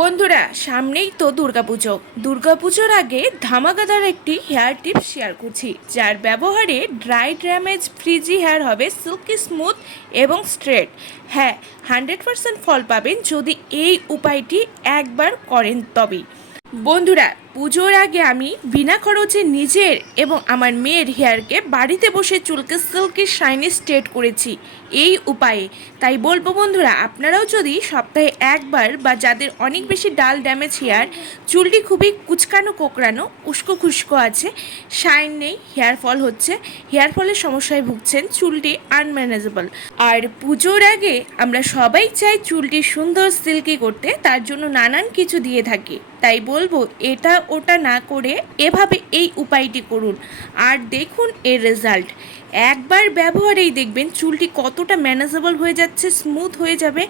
বন্ধুরা, সামনেই তো দুর্গাপুজো। দুর্গাপুজোর আগে ধামাকাদার একটি হেয়ার টিপ শেয়ার করছি, যার ব্যবহারে ড্রাই ড্যামেজ ফ্রিজি হেয়ার হবে সিল্কি স্মুথ এবং স্ট্রেট হ্যাঁ হান্ড্রেড পার্সেন্ট ফল পাবেন যদি এই উপায়টি একবার করেন তবেই। বন্ধুরা, পুজোর আগে আমি বিনা খরচে নিজের এবং আমার মেয়ের হেয়ারকে বাড়িতে বসে চুলকে সিল্কি শাইনি স্ট্রেট করেছি এই উপায়ে। তাই বলব বন্ধুরা, আপনারাও যদি সপ্তাহে একবার বা যাদের অনেক বেশি ডাল ড্যামেজ হেয়ার চুলটি খুবই কুচকানো, কোকড়ানো, উস্কো খুস্কো আছে শাইন নেই হেয়ার ফল হচ্ছে হেয়ার ফলের সমস্যায় ভুগছেন, চুলটি আনম্যানেজেবল আর পুজোর আগে আমরা সবাই চাই চুলটি সুন্দর সিল্কি করতে, তার জন্য নানান কিছু দিয়ে থাকি। তাই বলব, এটা ওটা না করে এভাবে এই উপায়টি করুন। আর দেখুন এর রেজাল্ট একবার ব্যবহারেই দেখবেন চুলটি কতটা ম্যানেজেবল হয়ে যাচ্ছে স্মুথ হয়ে যাবে,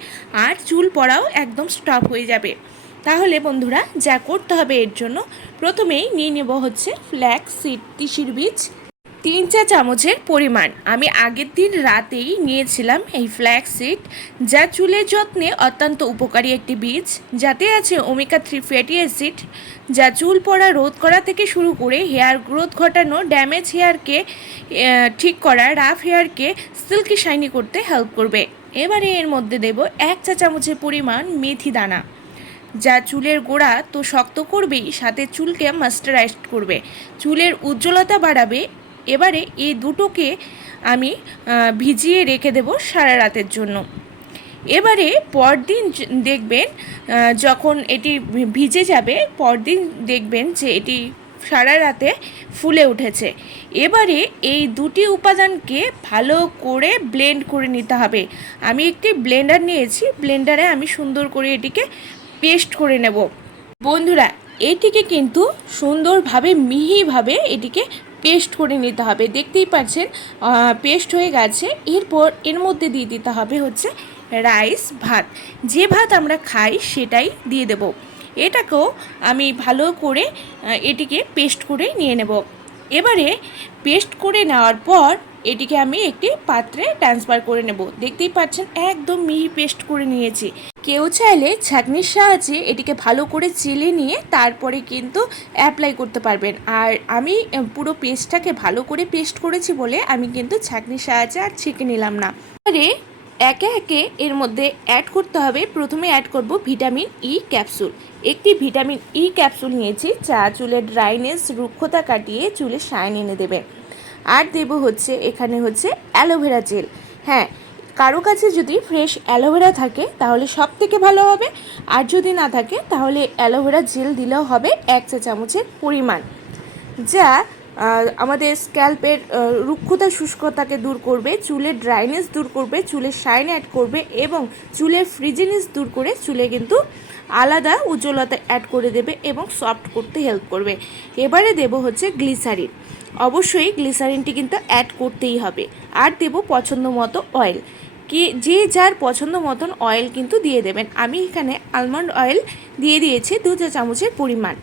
আর চুল পড়াও একদম স্টপ হয়ে যাবে। তাহলে বন্ধুরা, যা করতে হবে এর জন্য প্রথমেই নিয়ে নেব হচ্ছে ফ্ল্যাক্স সিড তিসির বীজ। তিন চা চামচের পরিমাণ। আমি আগের দিন রাতেই নিয়েছিলাম এই ফ্ল্যাক সিড যা চুলের যত্নে অত্যন্ত উপকারী একটি বীজ। যাতে আছে ওমেগা থ্রি ফ্যাটি অ্যাসিড যা চুল পড়া রোধ করা থেকে শুরু করে হেয়ার গ্রোথ ঘটানো ড্যামেজ হেয়ারকে ঠিক করা রাফ হেয়ারকে সিল্কি শাইনি করতে হেল্প করবে। এবারে এর মধ্যে দেব এক চা চামচের পরিমাণ মেথি দানা, যা চুলের গোড়া তো শক্ত করবেই, সাথে চুলকে মাস্টারাইজ করবে। চুলের উজ্জ্বলতা বাড়াবে এবারে এই দুটোকে আমি ভিজিয়ে রেখে দেব সারা রাতের জন্য। এবারে পরদিন দেখবেন যখন এটি ভিজে যাবে, পরদিন দেখবেন যে এটি সারা রাতে ফুলে উঠেছে। এবারে এই দুটি উপাদানকে ভালো করে ব্লেন্ড করে নিতে হবে। আমি একটি ব্লেন্ডার নিয়েছি, ব্লেন্ডারে আমি সুন্দর করে এটিকে পেস্ট করে নেব। বন্ধুরা, এটিকে কিন্তু সুন্দরভাবে, মিহিভাবে এটিকে পেস্ট করে নিতে হবে। দেখতেই পাচ্ছেন পেস্ট হয়ে গেছে। এরপর এর মধ্যে দিয়ে দিতে হবে হচ্ছে রাইস ভাত। যে ভাত আমরা খাই সেটাই দিয়ে দেব। এটাকেও আমি ভালো করে এটিকে পেস্ট করে নিয়ে নেব। এবারে পেস্ট করে নেওয়ার পর এটিকে আমি একটি পাত্রে ট্রান্সফার করে নেব। দেখতেই পাচ্ছেন, একদম মিহি পেস্ট করে নিয়েছি। কেউ চাইলে ছাঁকনির সাহায্যে এটিকে ভালো করে চেলে নিয়ে তারপরে কিন্তু অ্যাপ্লাই করতে পারবেন। আর আমি পুরো পেস্টটাকে ভালো করে পেস্ট করেছি বলে আমি কিন্তু ছাঁকনির সাহায্যে আর ছেঁকে নিলাম না। এবারে একে একে এর মধ্যে অ্যাড করতে হবে। প্রথমে অ্যাড করব ভিটামিন ই ক্যাপসুল একটি ভিটামিন ই ক্যাপসুল নিয়েছি চা চুলের ড্রাইনেস রুক্ষতা কাটিয়ে চুলে শাইন এনে দেবে। আর দেব হচ্ছে, এখানে হচ্ছে অ্যালোভেরা জেল। হ্যাঁ কারও কাছে যদি ফ্রেশ অ্যালোভেরা থাকে, তাহলে সব থেকে ভালো হবে। আর যদি না থাকে, তাহলে অ্যালোভেরা জেল দিলেও হবে এক চা চামচের পরিমাণ। যা আমাদের স্ক্যাল্পের রুক্ষতা, শুষ্কতাকে দূর করবে, চুলের ড্রাইনেস দূর করবে, চুলের শাইন অ্যাড করবে এবং চুলের ফ্রিজিনেস দূর করে চুলে কিন্তু আলাদা উজ্জ্বলতা অ্যাড করে দেবে এবং সফট করতে হেল্প করবে। এবারে দেব হচ্ছে গ্লিসারিন অবশ্যই গ্লিসারিনটি কিন্তু অ্যাড করতেই হবে। আর দেব পছন্দ মতো অয়েল কে, যে যার পছন্দ মতন অয়েল কিন্তু দিয়ে দেবেন। আমি এখানে আলমন্ড অয়েল দিয়ে দিয়েছি দু চা চামচের পরিমাণ।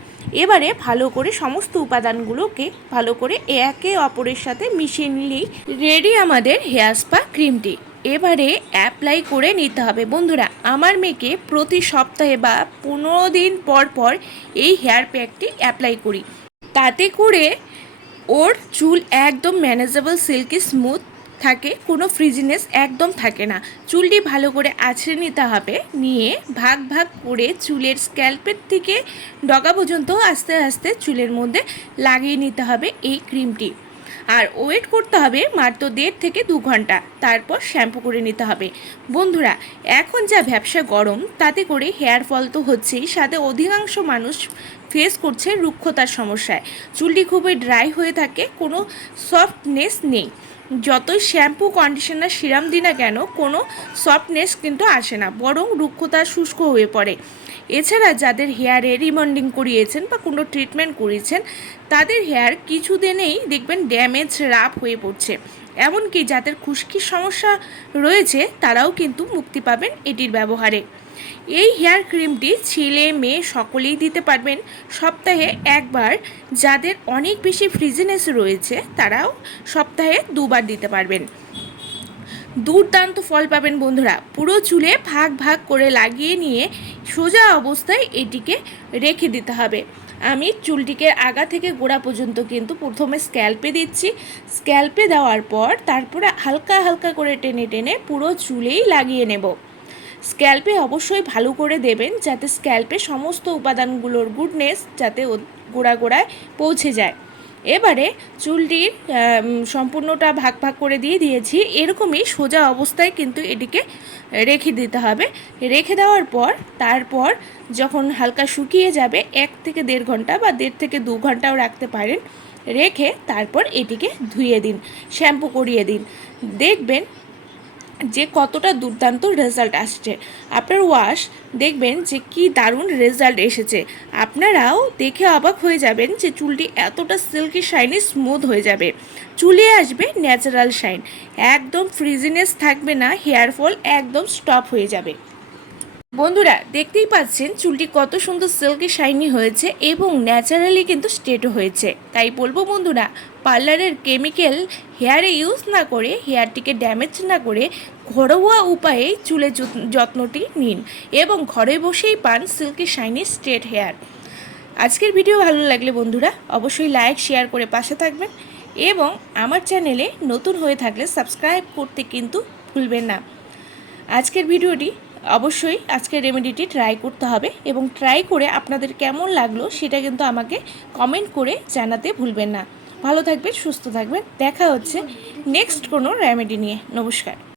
এবারে ভালো করে সমস্ত উপাদানগুলোকে ভালো করে একে অপরের সাথে মিশিয়ে নিলেই রেডি আমাদের হেয়ার স্পা ক্রিমটি এবারে অ্যাপ্লাই করে নিতে হবে। বন্ধুরা, আমার মেয়েকে প্রতি সপ্তাহে বা পনেরো দিন পর পর এই হেয়ার প্যাকটি অ্যাপ্লাই করি। তাতে করে ওর চুল একদম ম্যানেজেবল সিল্কি স্মুথ থাকে, কোনো ফ্রিজিনেস একদম থাকে না। চুলটি ভালো করে আছড়ে নিতে হবে, নিয়ে ভাগ ভাগ করে চুলের স্ক্যাল্পের থেকে ডগা পর্যন্ত আস্তে আস্তে চুলের মধ্যে লাগিয়ে নিতে হবে এই ক্রিমটি আর ওয়েট করতে হবে মাত্র দেড় থেকে দু ঘণ্টা। তারপর শ্যাম্পু করে নিতে হবে। বন্ধুরা, এখন যা ব্যবসা গরম, তাতে করে হেয়ার ফল তো হচ্ছেই। সাথে অধিকাংশ মানুষ ফেস করছে রুক্ষতার সমস্যায়। চুলটি খুবই ড্রাই হয়ে থাকে, কোনো সফটনেস নেই। যতই শ্যাম্পু, কন্ডিশনার, সিরাম দিই না কেন, কোনো সফটনেস কিন্তু আসে না, বরং রুক্ষতা শুষ্ক হয়ে পড়ে। এছাড়া যাদের হেয়ারে রিমন্ডিং করিয়েছেন বা কোনো ট্রিটমেন্ট করিয়েছেন, তাদের হেয়ার কিছুদিনেই দেখবেন ড্যামেজ রাফ হয়ে পড়ছে। এমনকি যাদের খুশকির সমস্যা রয়েছে, তারাও কিন্তু মুক্তি পাবেন এটির ব্যবহারে। এই হেয়ার ক্রিমটি ছেলে, মেয়ে সকলেই দিতে পারবেন। সপ্তাহে একবার। যাদের অনেক বেশি ফ্রিজিনেস রয়েছে, তারাও সপ্তাহে দুবার দিতে পারবেন। দুর্দান্ত ফল পাবেন বন্ধুরা। পুরো চুলে ভাগ ভাগ করে লাগিয়ে নিয়ে সোজা অবস্থায় এটিকে রেখে দিতে হবে। আমি চুলটিকে আগা থেকে গোড়া পর্যন্ত কিন্তু প্রথমে স্ক্যাল্পে দিচ্ছি। স্ক্যাল্পে দেওয়ার পর তারপরে হালকা হালকা করে টেনে টেনে পুরো চুলেই লাগিয়ে নেব। স্ক্যাল্পে অবশ্যই ভালো করে দেবেন যাতে স্ক্যাল্পে সমস্ত উপাদানগুলোর গুডনেস যাতে গোড়া গোড়ায় পৌঁছে যায়। এবারে চুলটির সম্পূর্ণটা ভাগ ভাগ করে দিয়ে দিয়েছি। এরকমই সোজা অবস্থায় কিন্তু এটিকে রেখে দিতে হবে। রেখে দেওয়ার পর, তারপর যখন হালকা শুকিয়ে যাবে, এক থেকে দেড় ঘণ্টা বা দেড় থেকে দু ঘন্টাও রাখতে পারেন। রেখে তারপর এটিকে ধুয়ে দিন, শ্যাম্পু করিয়ে দিন। দেখবেন যে কতটা দুর্দান্ত রেজাল্ট আসছে। আপনার ওয়াশ দেখবেন যে কি দারুণ রেজাল্ট এসেছে। আপনারাও দেখে অবাক হয়ে যাবেন যে চুলটি এতটা সিল্কি শাইনি স্মুথ হয়ে যাবে। চুলে আসবে ন্যাচারাল শাইন একদম ফ্রিজিনেস থাকবে না হেয়ার ফল একদম স্টপ হয়ে যাবে। বন্ধুরা, দেখতেই পাচ্ছেন চুলটি কত সুন্দর সিল্কি শাইনি হয়েছে এবং ন্যাচারালি কিন্তু স্ট্রেটও হয়েছে। তাই বলব বন্ধুরা, পার্লারের কেমিক্যাল হেয়ারে ইউজ না করে হেয়ারটিকে ড্যামেজ না করে ঘরোয়া উপায়ে চুলের যত্নটি নিন এবং ঘরে বসেই পান সিল্কি শাইনি স্ট্রেট হেয়ার আজকের ভিডিও ভালো লাগলে বন্ধুরা, অবশ্যই লাইক শেয়ার করে পাশে থাকবেন এবং আমার চ্যানেলে নতুন হয়ে থাকলে সাবস্ক্রাইব করতে কিন্তু ভুলবেন না। আজকের ভিডিওটি অবশ্যই আজকের রেমেডিটি ট্রাই করতে হবে এবং ট্রাই করে আপনাদের কেমন লাগল সেটা কিন্তু আমাকে কমেন্ট করে জানাতে ভুলবেন না। ভালো থাকবেন, সুস্থ থাকবেন। দেখা হচ্ছে নেক্সট কোনো রেমেডি নিয়ে। নমস্কার।